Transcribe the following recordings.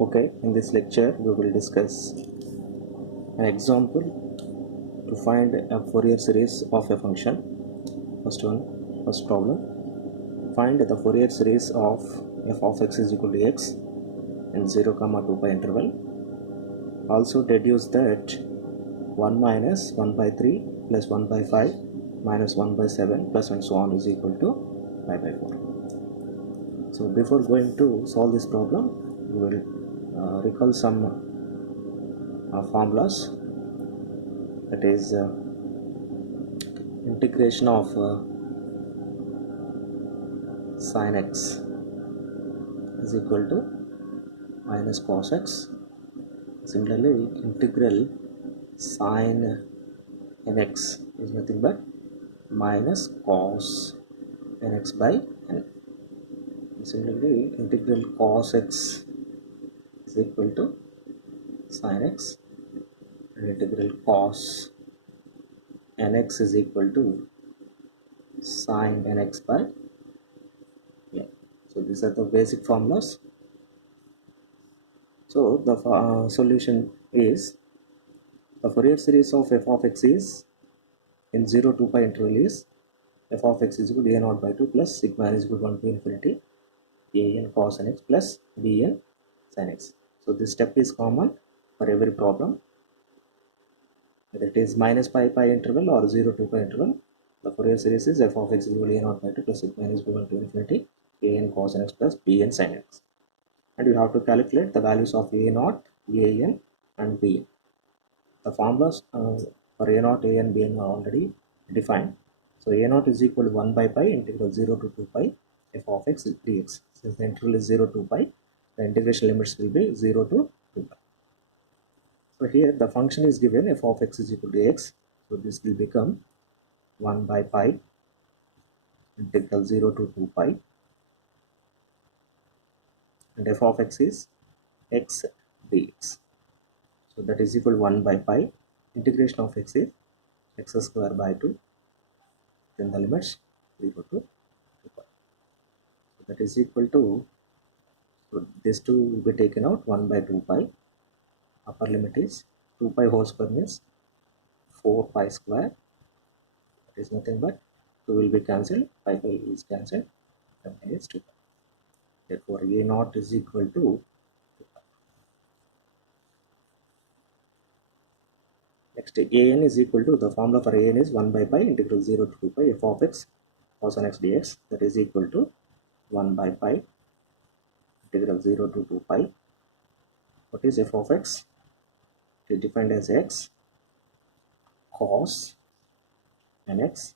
Okay, in this lecture we will discuss an example to find a Fourier series of a function. First problem. Find the Fourier series of f of x is equal to x in 0, 2 pi interval. Also deduce that 1 minus 1 by 3 plus 1 by 5 minus 1 by 7 plus and so on is equal to pi by 4. So before going to solve this problem, we will recall some formulas. That is integration of sin x is equal to minus cos x. Similarly, integral sin nx is nothing but minus cos nx by n. Similarly, integral cos x is equal to sin x, and integral cos nx is equal to sin nx by n. So these are the basic formulas. So the solution is the Fourier series of f of x is in 0 to pi interval is f of x is equal to a naught by 2 plus sigma n is equal to 1 to infinity a n cos n x plus b n sin x. So this step is common for every problem, whether it is minus pi interval or 0 to pi interval. The Fourier series is f of x is equal to a naught by 2 plus sigma n is equal to 1 to infinity a n cos n x plus b n sin x. And you have to calculate the values of a naught, a n and b n. The formulas for a naught, a n, b n are already defined. So a naught is equal to 1 by pi integral 0 to 2 pi f of x dx. Since the interval is 0 to pi, the integration limits will be 0 to 2 pi. So here the function is given f of x is equal to x. So this will become 1 by pi integral 0 to 2 pi, and f of x is x dx. So that is equal to 1 by pi integration of x is x square by 2, then the limits 0 to 2 pi. So that is equal to, so this 2 will be taken out, 1 by 2 pi. Upper limit is 2 pi whole square means 4 pi square. That is nothing but 2 will be cancelled, pi is cancelled, and is 2 pi. Therefore a naught is equal to 2 pi. Next, an is equal to, the formula for an is 1 by pi integral 0 to 2 pi f of x cos n x dx. That is equal to 1 by pi integral 0 to 2 pi. What is f of x? It is defined as x cos nx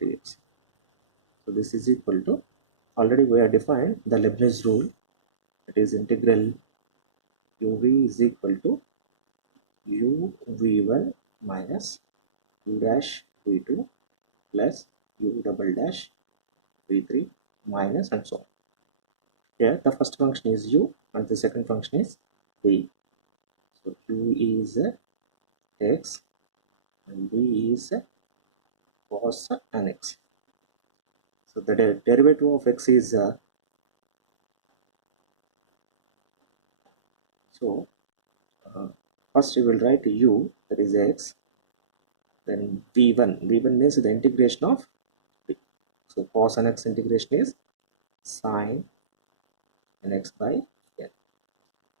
dx. So this is equal to, already we have defined the Leibniz rule, that is integral uv is equal to u v1 minus u dash v2 plus u double dash v3 minus and so on. Here the first function is u and the second function is v. So u is x and v is cos nx. So the derivative of x is first you will write u, that is x, then v1 means the integration of v. So cos nx integration is sin nx by n.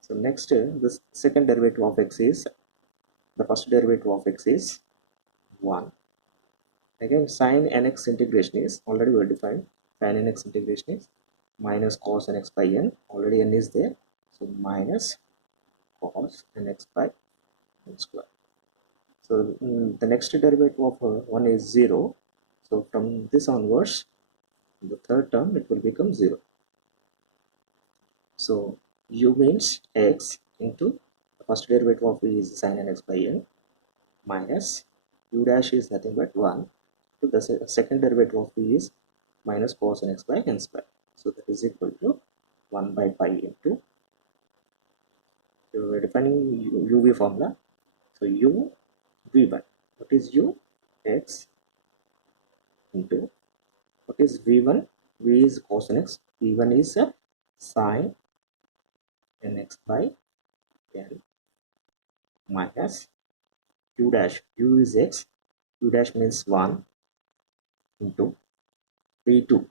So next the second derivative of x is, the first derivative of x is 1. Again sin nx integration is, already we defined, sin nx integration is minus cos nx by n, already n is there, so minus cos nx by n square. So the next derivative of 1 is 0, so from this onwards the third term it will become 0. So u means x into the first derivative of v is sin nx by n minus u dash is nothing but 1 to the second derivative of v is minus cos nx by n square. So that is equal to 1 by pi into, so we are defining uv formula. So u v1, what is u? X into, what is v1? V is cos nx, v1 is sin nx by n minus u dash. U is x, u dash means 1 into v2.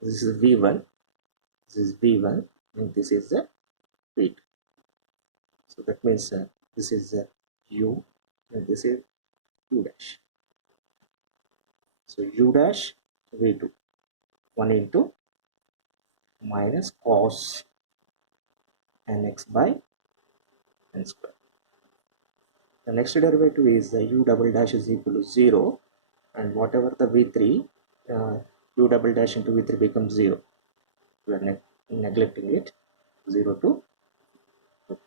This is v1, this is v1, and this is the v2. So that means this is u and this is u dash. So u dash v2, 1 into minus cos nx by n square. The next derivative is the u double dash is equal to 0, and whatever the v3, u double dash into v3 becomes 0. We are neglecting it. 0 to 2.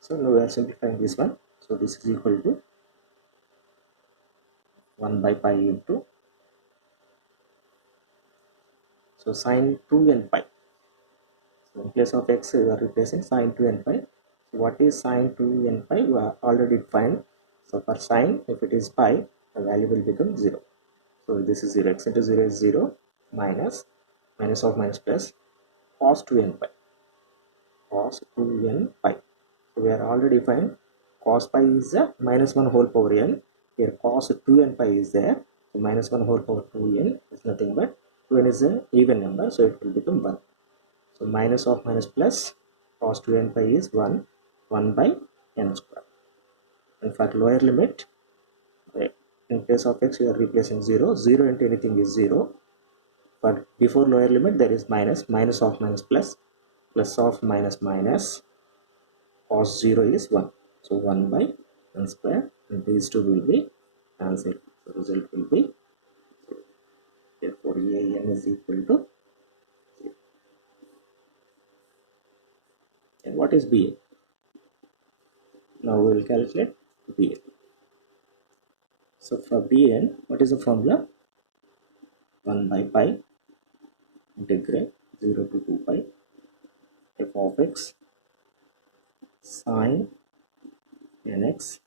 So now we are simplifying this one. So this is equal to 1 by pi into, so sine 2n pi. So in place of x, we are replacing sine 2n pi. So what is sine 2n pi? We are already defined. So for sine, if it is pi, the value will become 0. So this is 0. X into 0 is 0 minus minus of minus plus cos 2n pi. Cos 2n pi. So we are already defined. Cos pi is minus 1 whole power n. Here cos 2n pi is there. So minus 1 whole power 2n is nothing but 2n is an even number, so it will become 1. So minus of minus plus cos 2n pi is 1, 1 by n square. And for lower limit, in place of x we are replacing 0, 0 into anything is 0. But before lower limit there is minus, minus of minus plus, plus of minus minus, cos 0 is 1. So 1 by n square, and these two will be cancelled. The result will be, therefore an is equal to 0. And what is bn? Now we will calculate bn. So for bn, what is the formula? 1 by pi integral 0 to 2 pi f of x sine nx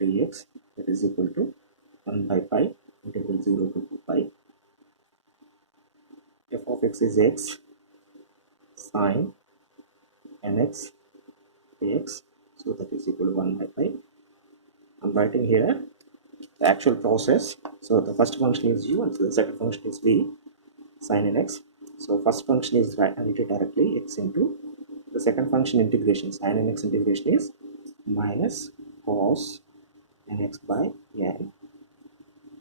dx, that is equal to 1 by pi integral 0 to 2 pi f of x is x sine nx dx, so that is equal to 1 by pi. I'm writing here the actual process. So the first function is u and the second function is v sine nx. So first function is written directly x into the second function integration, sine nx integration is minus cos nx by n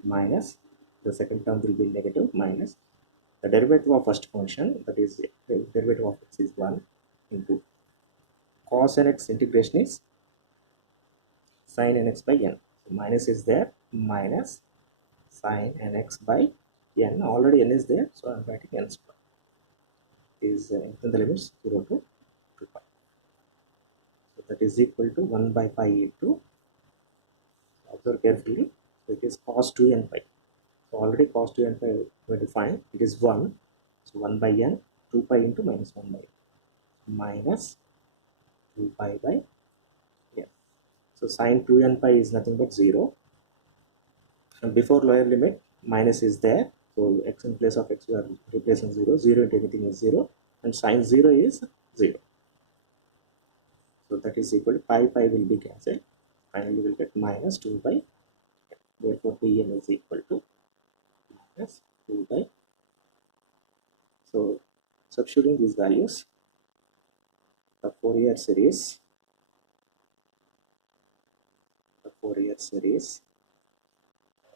minus the second term will be negative minus the derivative of first function, that is the derivative of x is 1 into cos nx integration is sin nx by n. So minus is there, minus sin nx by n. Already n is there, so I'm writing n square is within the limits 0 to 2 pi. So that is equal to 1 by pi into, observe carefully, so it is cos 2n pi. So already cos 2n pi were defined, it is 1. So 1 by n, 2 pi into minus 1 by n, minus 2 pi by n. So sin 2n pi is nothing but 0. And before lower limit, minus is there. So x in place of x we are replacing 0. 0 into anything is 0. And sin 0 is 0. So that is equal to pi will be cancelled. Finally, we will get minus 2 by n. Therefore, Pn is equal to minus 2 by. So substituting these values, the Fourier series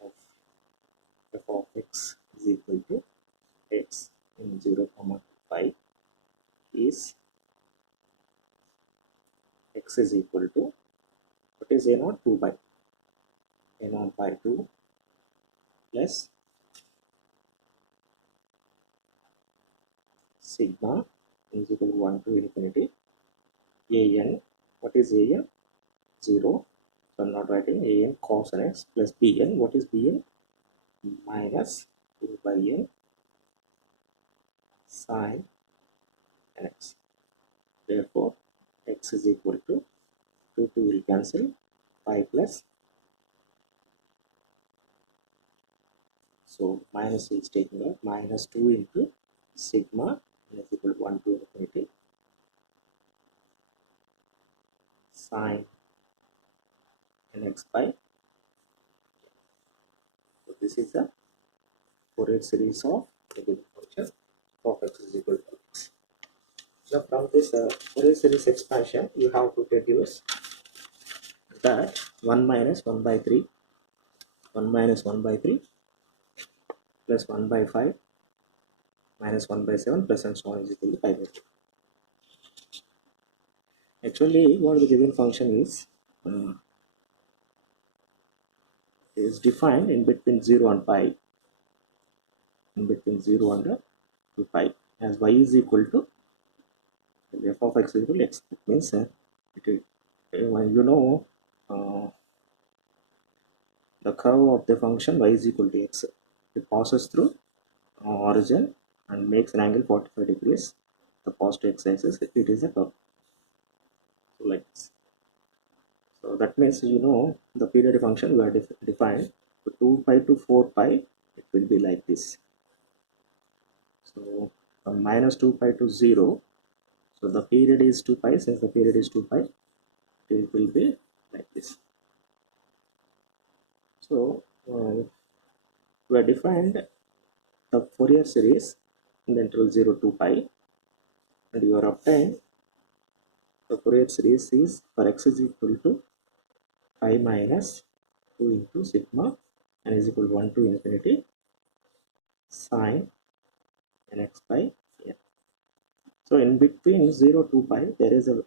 of f of x is equal to x in 0 comma pi is x is equal to, what is a naught? 2 pi, a naught by 2 plus sigma is equal to 1 to infinity an. What is an? 0. So I'm not writing an cos nx plus bn. What is bn? Minus 2 by n sin nx. Therefore, x is equal to 2 will cancel, pi plus So minus is taking out, minus 2 into sigma n is equal to 1 to infinity sine nx by. So this is the Fourier series of the given function of x is equal to x. Now from this Fourier series expansion, you have to deduce that 1 minus 1 by 3, 1 minus 1 by 3 plus 1 by 5 minus 1 by 7 plus and so on is equal to pi by 2. Actually, what the given function is defined in between 0 and pi, in between 0 and 2 pi, as y is equal to f of x is equal to x. That means when you know the curve of the function y is equal to x, it passes through origin and makes an angle 45 degrees. The positive x-axis, it is a curve. So like this. So that means you know the period function we are defined. So 2 pi to 4 pi, it will be like this. So from minus 2 pi to 0, so the period is 2 pi. Since the period is 2 pi, it will be like this. So we have defined the Fourier series in the interval 0 to pi, and you are obtained the Fourier series is for x is equal to pi minus 2 into sigma n is equal to 1 to infinity sine nx by n. So in between 0 to pi, there is a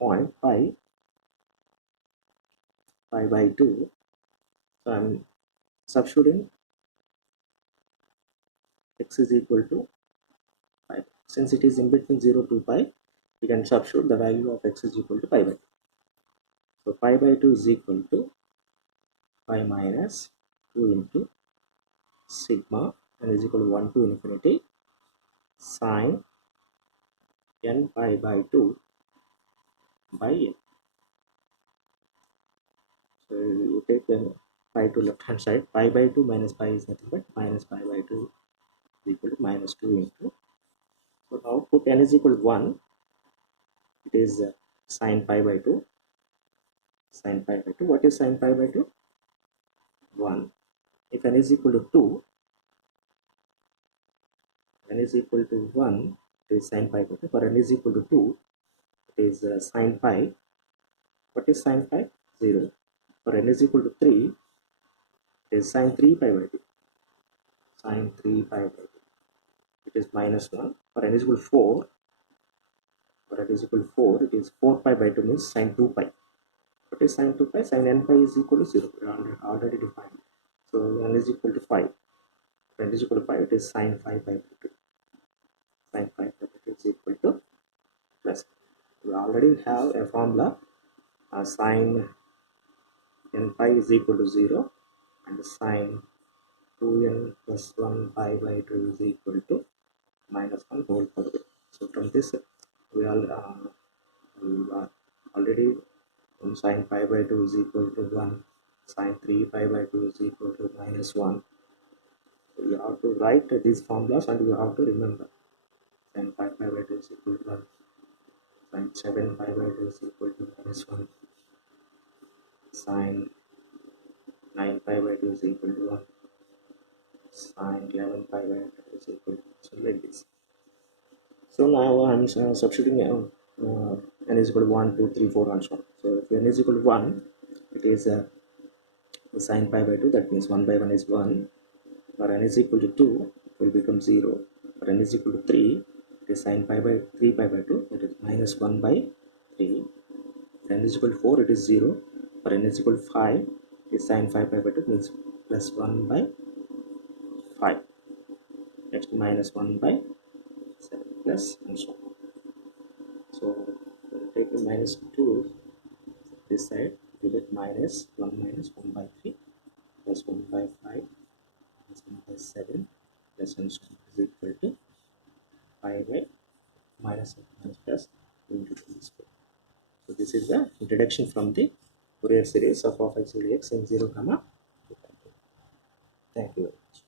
point pi by 2. So I'm substituting x is equal to pi. Since it is in between 0 to pi, we can substitute the value of x is equal to pi by 2. So pi by 2 is equal to pi minus 2 into sigma n is equal to 1 to infinity sine n pi by 2 by n. So you take the pi to left hand side, pi by 2 minus pi is nothing but minus pi by 2 is equal to minus 2 into. So now put n is equal to 1, it is sine pi by 2. Sine pi by 2. What is sine pi by 2? 1. If n is equal to 2, n is equal to 1, it is sine pi by 2. For n is equal to 2, it is sine pi. What is sine pi? 0. For n is equal to 3, it is sine 3 pi by 2. Sine 3 pi by 2. It is minus 1. For n is equal to 4, for n is equal to 4, it is 4 pi by 2 means sine 2 pi. What is sine 2 pi? Sine n pi is equal to 0. We already defined. So n is equal to 5. When n is equal to 5, it is sine 5 pi by 2. Sine 5 pi by 2 is equal to plus. We already have a formula. Sine n pi is equal to 0 and sine 2n plus 1 pi by 2 is equal to minus 1 whole power. So from this, we are already sine pi by 2 is equal to 1, sine 3 pi by 2 is equal to minus 1. So you have to write these formulas and you have to remember. Sine 5 pi by 2 is equal to 1, sine 7 pi by 2 is equal to minus 1, sine 9 pi by 2 is equal to 1, sine 11 pi by 2 is equal to 1. So like this. So now I'm substituting n is equal to 1, 2, 3, 4 and so on. So if n is equal to 1, it is sine pi by 2, that means 1 by 1 is 1. For n is equal to 2, it will become 0. For n is equal to 3, it is sine pi by 3 pi by 2, that is minus 1 by 3. For n is equal to 4, it is 0. For n is equal to 5, it is sine 5 pi by 2, means plus 1 by 5. Next minus 1 by 7 plus and so on. So we'll take the minus 2 this side, we get minus 1 minus 1 by 3 plus 1 by 5 plus 1 by 7 plus and so on is equal to 5 by minus 7 plus into 2 square. So this is the introduction from the Fourier series of x equal to x in 0, comma. Thank you very much.